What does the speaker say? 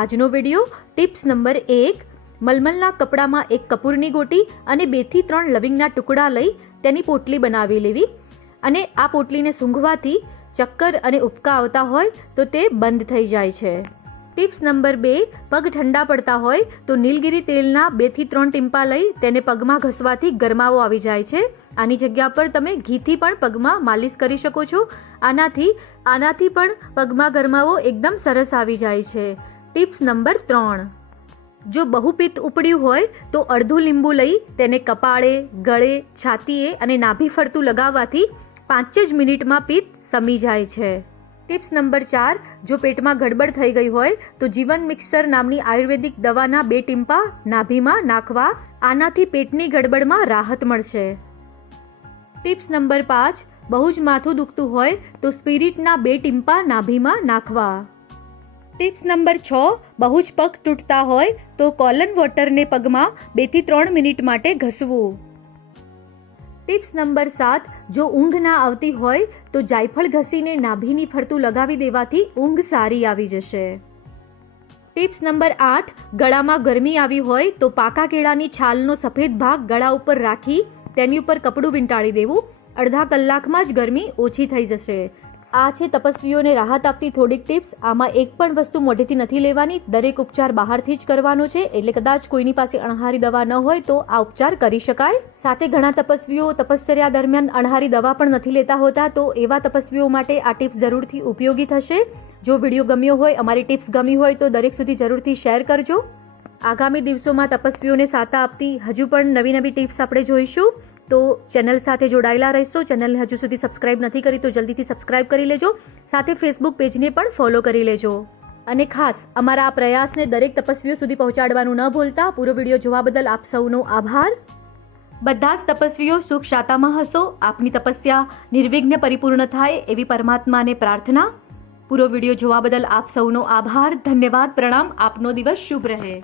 આજનો video tips number 1 મલમલના કપડામાં એક કપૂરની ગોટી અને 2 થી 3 લવિંગના ટુકડા લઈ તેની પોટલી બનાવી લેવી અને આ પોટલીને સૂંઘવાથી ચક્કર અને ઉબકા આવતા હોય તો તે બંધ થઈ જાય છે। ટિપ્સ નંબર 2 પગ ઠંડા પડતા હોય તો નીલગિરી તેલના 2 થી 3 ટીમ્પા લઈ તેને પગમાં ઘસવાથી ગરમાવો આવી જાય છે। આની જગ્યા પર તમે ઘીથી પણ પગમાં માલિશ કરી શકો છો। આનાથી પણ પગમાં ગરમાવો એકદમ સરસ આવી જાય છે। ટિપ્સ નંબર 3 જો બહુ પિત્ત ઉપડ્યું હોય તો અડધું લીંબુ લઈ તેને કપાળે, ગળે, છાતીએ અને નાભી ફરતું લગાવવાથી 5 જ મિનિટમાં પિત્ત સમી જાય છે। ટિપ્સ નંબર 4 જો પેટમાં ગડબડ થઈ ગઈ હોય તો જીવન મિક્સર નામની આયુર્વેદિક દવાના 2 ટીમ્પા નાભીમાં નાખવા। આનાથી પેટની ગડબડમાં રાહત મળશે। ટિપ્સ નંબર 5 બહુ જ માથું દુખતું હોય તો સ્પિરિટના 2 ટીમ્પા નાભીમાં નાખવા। ટિપ્સ નંબર 6 બહુ જ પગ તૂટતા હોય તો કોલન વોટરને પગમાં 2 થી 3 મિનિટ માટે ઘસવું। ટિપ્સ નંબર 7 જો ઊંઘ ના આવતી હોય તો જાયફળ ઘસીને નાભીની ફરતું લગાવી દેવાથી ઊંઘ સારી આવી જશે। ટિપ્સ નંબર 8 ગળામાં ગરમી આવી હોય તો પાકા કેળાની છાલનો સફેદ ભાગ ગળા ઉપર રાખી તેની ઉપર કપડું વીંટાળી દેવું। અડધા કલાકમાં જ ગરમી ઓછી થઈ જશે। આ છે તપસ્વીઓને રાહત આપતી થોડીક ટિપ્સ। આમાં એક પણ વસ્તુ મોઢેથી નથી લેવાની, દરેક ઉપચાર બહારથી જ કરવાનો છે, એટલે કદાચ કોઈની પાસે અણહારી દવા ન હોય તો આ ઉપચાર કરી શકાય। સાથે ઘણા તપસ્વીઓ તપશ્ચર્યા દરમિયાન અણહારી દવા પણ નથી લેતા હોતા, તો એવા તપસ્વીઓ માટે આ ટિપ્સ જરૂરથી ઉપયોગી થશે। જો વિડીયો ગમ્યો હોય, અમારી ટિપ્સ ગમી હોય તો દરેક સુધી જરૂરથી શેર કરજો। આગામી દિવસોમાં તપસ્વીઓને સાતા આપતી હજુ પણ નવી ટિપ્સ આપણે જોઈશું, તો ચેનલ સાથે જોડાયેલા રહેશો। ચેનલને હજુ સુધી સબસ્ક્રાઇબ નથી કરી તો જલ્દીથી સબસ્ક્રાઇબ કરી લેજો। સાથે ફેસબુક પેજને પણ ફોલો કરી લેજો અને ખાસ અમારા આ પ્રયાસને દરેક તપસ્વીઓ સુધી પહોંચાડવાનું ન ભૂલતા। પૂરો વિડીયો જોવા બદલ આપ સૌનો આભાર। બધા જ તપસ્વીઓ સુખ શાતામાં હશો। આપની તપસ્યા નિર્વિઘ્ન પરિપૂર્ણ થાય એવી પરમાત્માને પ્રાર્થના। પૂરો વિડીયો જોવા બદલ આપ સૌનો આભાર, ધન્યવાદ, પ્રણામ। આપનો દિવસ શુભ રહે।